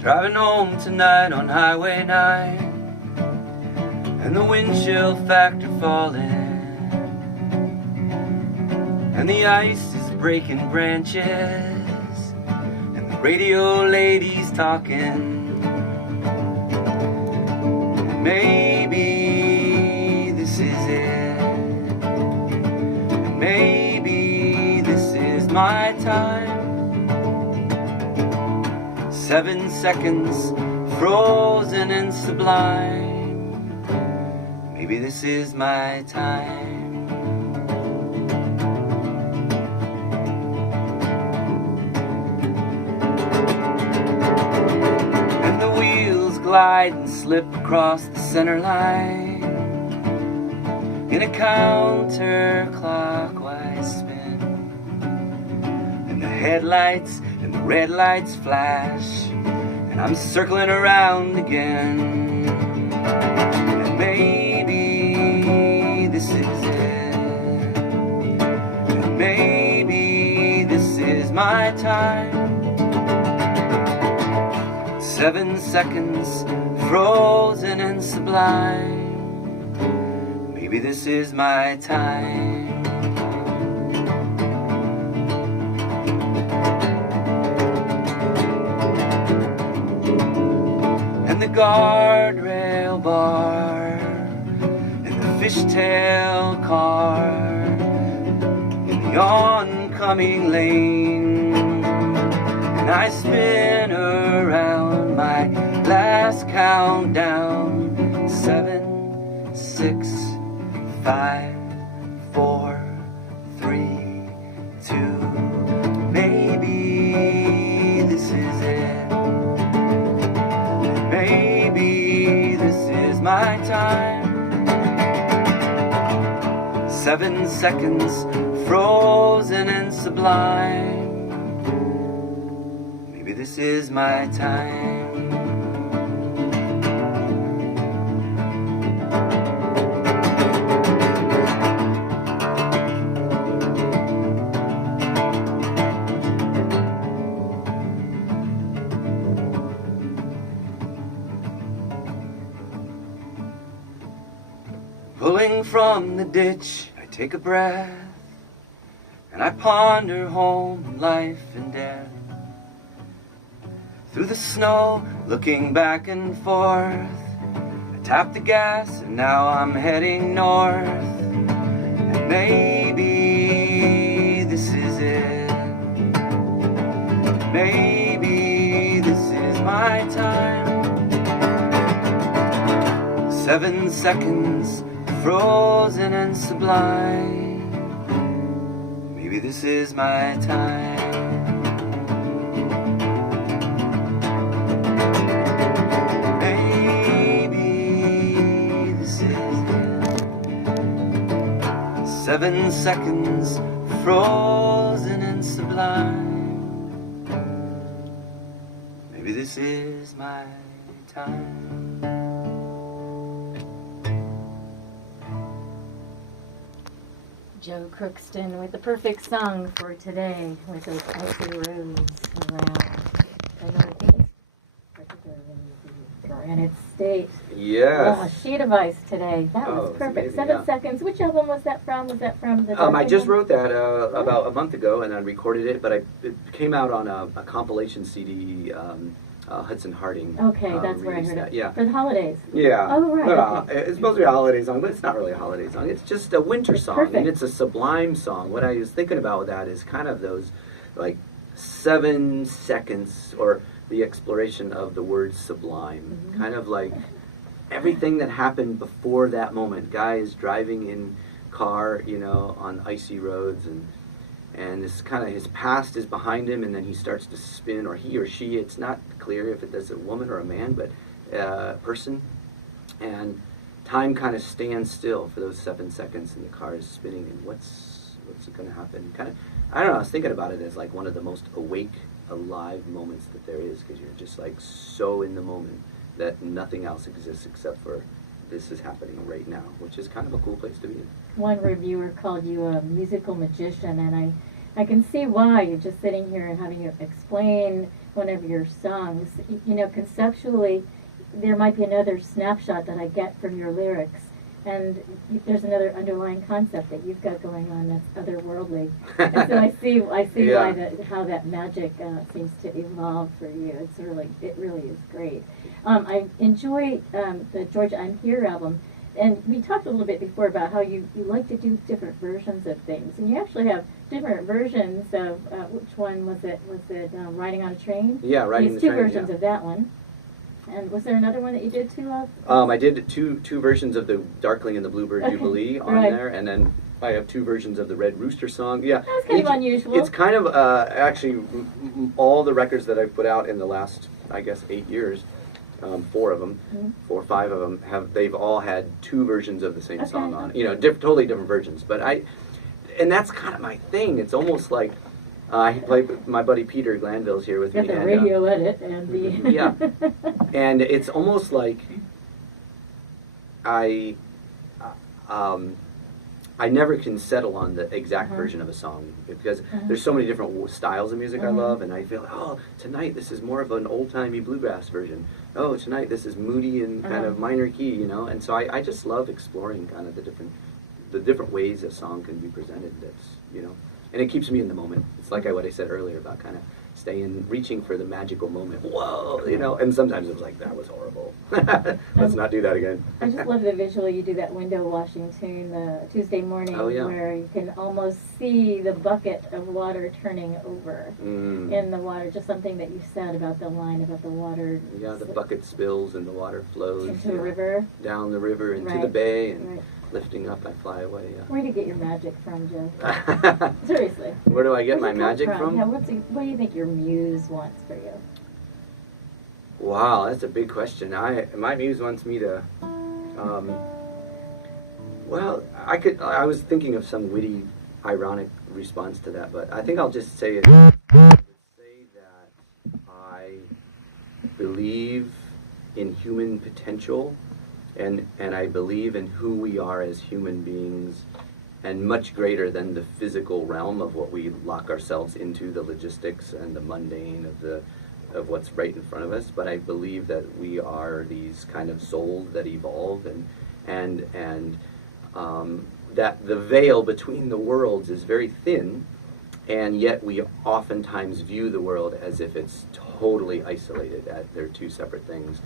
Driving home tonight on Highway 9, and the wind chill factor falling, and the ice is breaking branches, and the radio lady's talking. Maybe this is it, and maybe this is my time. 7 seconds, frozen and sublime. Maybe this is my time. And the wheels glide and slip across the center line in a counterclockwise spin. And the headlights and the red lights flash, and I'm circling around again. And maybe this is it, and maybe this is my time. 7 seconds, frozen and sublime. Maybe this is my time. And the guardrail bar, and the fishtail car, in the oncoming lane, and I spin around my last countdown. 7, 6, 5, 4, 3, 2. Maybe this is it. Maybe this is my time. 7 seconds, frozen and sublime. Maybe this is my time. Pulling from the ditch, I take a breath, and I ponder home, life and death. Through the snow, looking back and forth, I tap the gas, and now I'm heading north. And maybe this is it, maybe this is my time. 7 seconds, frozen and sublime. Maybe this is my time. Maybe this is it. 7 seconds, frozen and sublime. Maybe this is my time. Joe Crookston with the perfect song for today, with those icy roads around the Northeast, particularly the Granite State. Yes. A sheet of ice today. That was perfect. Amazing, 7 seconds. Which album was that from? Was that from the? I just wrote that about a month ago, and I recorded it, but it came out on a compilation CD. Hudson Harding. Okay, that's where I heard that. it. Yeah. For the holidays. Yeah. Oh, right. Okay. It's supposed to be a holiday song, but it's not really a holiday song. It's just a winter song, Perfect. and it's a sublime song. What I was thinking about with that is kind of those, like, 7 seconds, or the exploration of the word sublime. Mm-hmm. Kind of like everything that happened before that moment. Guy is driving in car, on icy roads, and this kind of, his past is behind him, and then he starts to spin, or he or she, it's not clear if it's a woman or a man, but person, and time kind of stands still for those 7 seconds, and the car is spinning, and what's going to happen? Kind of, I don't know, I was thinking about it as like one of the most awake, alive moments that there is, because you're just like so in the moment that nothing else exists except for this is happening right now, which is kind of a cool place to be in. One reviewer called you a musical magician, and I can see why. You're just sitting here and having to explain one of your songs, you know, conceptually, there might be another snapshot that I get from your lyrics, and there's another underlying concept that you've got going on that's otherworldly. And so I see Yeah. why how that magic seems to evolve for you. It really is great. I enjoy the Georgia I'm Here album. And we talked a little bit before about how you like to do different versions of things, and you actually have different versions of which one was it? Was it Riding on a Train? Yeah, Riding There's the two Train, versions yeah. of that one. And was there another one that you did too of? I did two versions of the Darkling and the Bluebird Okay, Jubilee on right. there, and then I have two versions of the Red Rooster song. Yeah, That's kind of unusual. It's kind of actually all the records that I've put out in the last, I guess, 8 years. 4 of them, 4 or 5 of them they've all had 2 versions of the same song on it. You know, totally different versions. But and that's kind of my thing. It's almost like I play. My buddy Peter Glanville's here with Got me. the and, radio edit and the yeah, and it's almost like I never can settle on the exact version of a song because there's so many different styles of music I love, and I feel like, oh, tonight this is more of an old-timey bluegrass version. Oh, tonight this is moody and kind of minor key, you know. And so I just love exploring kind of the different ways a song can be presented. That's, you know, and it keeps me in the moment. It's like what I said earlier about kind of reaching for the magical moment. Whoa, you know. And sometimes it was like, that was horrible. Let's not do that again. I just love the visual. You do that window washing tune the Tuesday morning, where you can almost see the bucket of water turning over in the water. Just something that you said about the line about the water. Yeah, the bucket spills and the water flows into the river, down the river into the bay, and lifting up, I fly away. Yeah. Where do you get your magic from, Joe? Seriously. Where do I get my Where's it come magic from? Yeah, what do you think your muse wants for you? Wow, that's a big question. My muse wants me to. Well, I was thinking of some witty, ironic response to that, but I think I'll just say it. I would say that I believe in human potential, and I believe in who we are as human beings, and much greater than the physical realm of what we lock ourselves into, the logistics and the mundane of what's right in front of us. But I believe that we are these kind of souls that evolve, and that the veil between the worlds is very thin, and yet we oftentimes view the world as if it's totally isolated, that they're two separate things.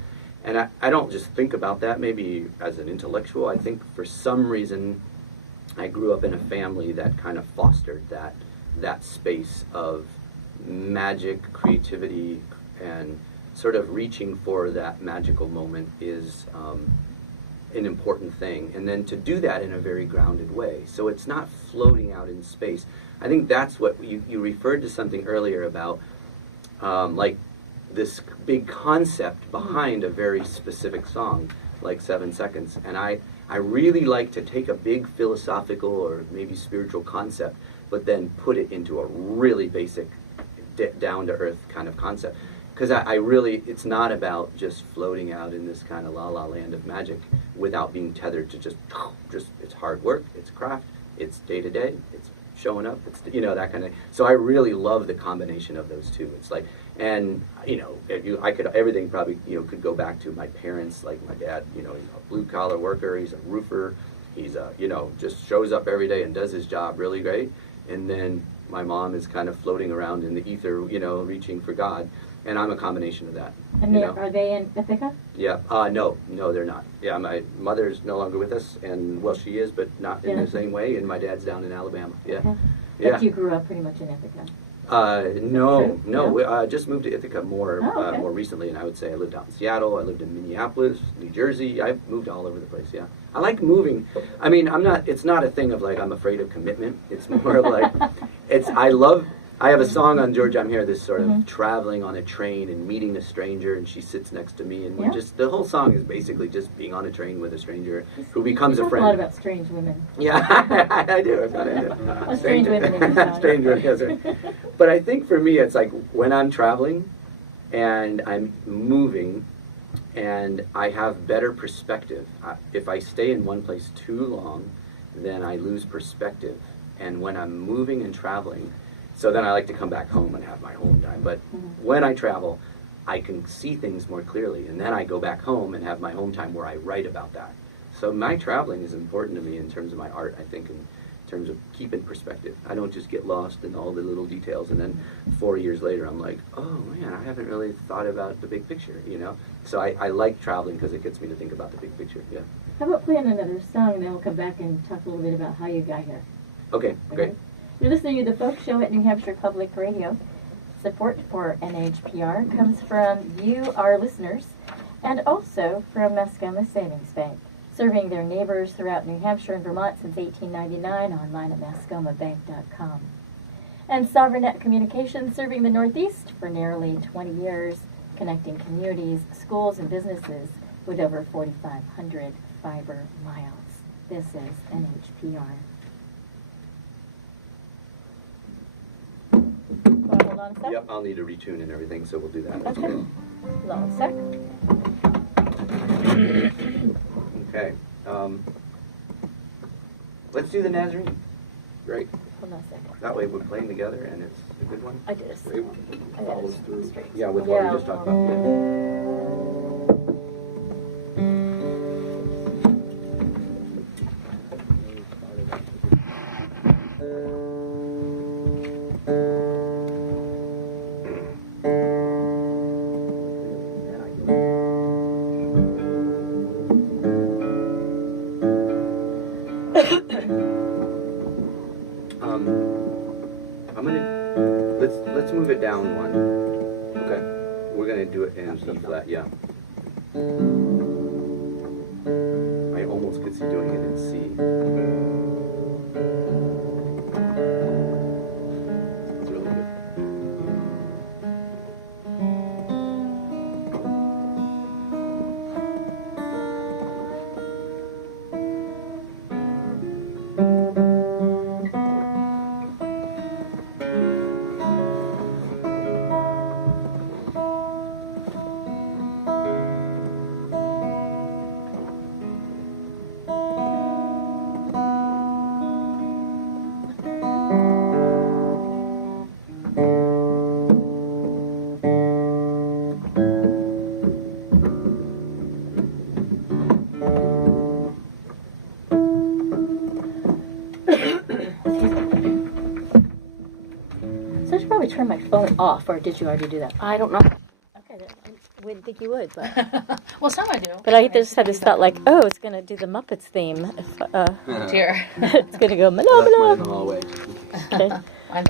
And I don't just think about that maybe as an intellectual. I think for some reason I grew up in a family that kind of fostered that space of magic, creativity, and sort of reaching for that magical moment is an important thing. And then to do that in a very grounded way. So it's not floating out in space. I think that's what you referred to something earlier about, like this big concept behind a very specific song, like 7 Seconds. And I really like to take a big philosophical or maybe spiritual concept, but then put it into a really basic, down-to-earth kind of concept. Because I really, it's not about just floating out in this kind of la-la land of magic without being tethered to just it's hard work, it's craft, it's day-to-day, it's showing up, it's, you know, that kind of. So I really love the combination of those two. It's like, and you know, everything probably, you know, could go back to my parents. Like my dad, you know, he's a blue-collar worker, he's a roofer, he's you know, just shows up every day and does his job really great. And then my mom is kind of floating around in the ether, you know, reaching for God. And I'm a combination of that. And are they in Ithaca? Yeah. No, they're not. Yeah, my mother's no longer with us, and well, she is, but not in the same way. And my dad's down in Alabama. Yeah. Okay. Yeah. But you grew up pretty much in Ithaca. No. I just moved to Ithaca more recently, and I would say I lived out in Seattle. I lived in Minneapolis, New Jersey. I've moved all over the place. Yeah. I like moving. I mean, it's not a thing of like I'm afraid of commitment. It's more of like I have a song on Georgia I'm Here, this sort of traveling on a train and meeting a stranger, and she sits next to me, and we're just, the whole song is basically just being on a train with a stranger who becomes a friend. A lot about strange women. Yeah, I do. I've got it. Strange women in the song. Strange women, yes, right. But I think for me, it's like when I'm traveling and I'm moving and I have better perspective. If I stay in one place too long, then I lose perspective. And when I'm moving and traveling, So then I like to come back home and have my home time. But when I travel, I can see things more clearly, and then I go back home and have my home time where I write about that. So my traveling is important to me in terms of my art, I think, in terms of keeping perspective. I don't just get lost in all the little details, and then 4 years later I'm like, oh man, I haven't really thought about the big picture, you know? So I like traveling because it gets me to think about the big picture, yeah. How about playing another song, and then we'll come back and talk a little bit about how you got here. Okay, great. You're listening to The Folk Show at New Hampshire Public Radio. Support for NHPR comes from you, our listeners, and also from Mascoma Savings Bank, serving their neighbors throughout New Hampshire and Vermont since 1899, online at mascomabank.com. And SovereignNet Communications, serving the Northeast for nearly 20 years, connecting communities, schools, and businesses with over 4,500 fiber miles. This is NHPR. Hold on a sec. Yep, I'll need to retune and everything, so we'll do that. That's Okay. good. Hold on a sec. Okay. Let's do the Nazarene. Great. Hold on a second. That way we're playing together and it's a good one. I did a Great. follows Through. straight. Yeah, with what Yeah. we just talked about. Yeah. Let's move it down one. Okay. We're gonna do it in E flat, yeah. I almost could see doing it in C. It's really good. So I should probably turn my phone off, or did you already do that? I don't know. Okay, I wouldn't think you would, but Well, some I do. but I just had this thought like, oh, it's gonna do the Muppets theme. If, Dear. it's gonna go That's mine in the blah hallway. blah. Okay. I'm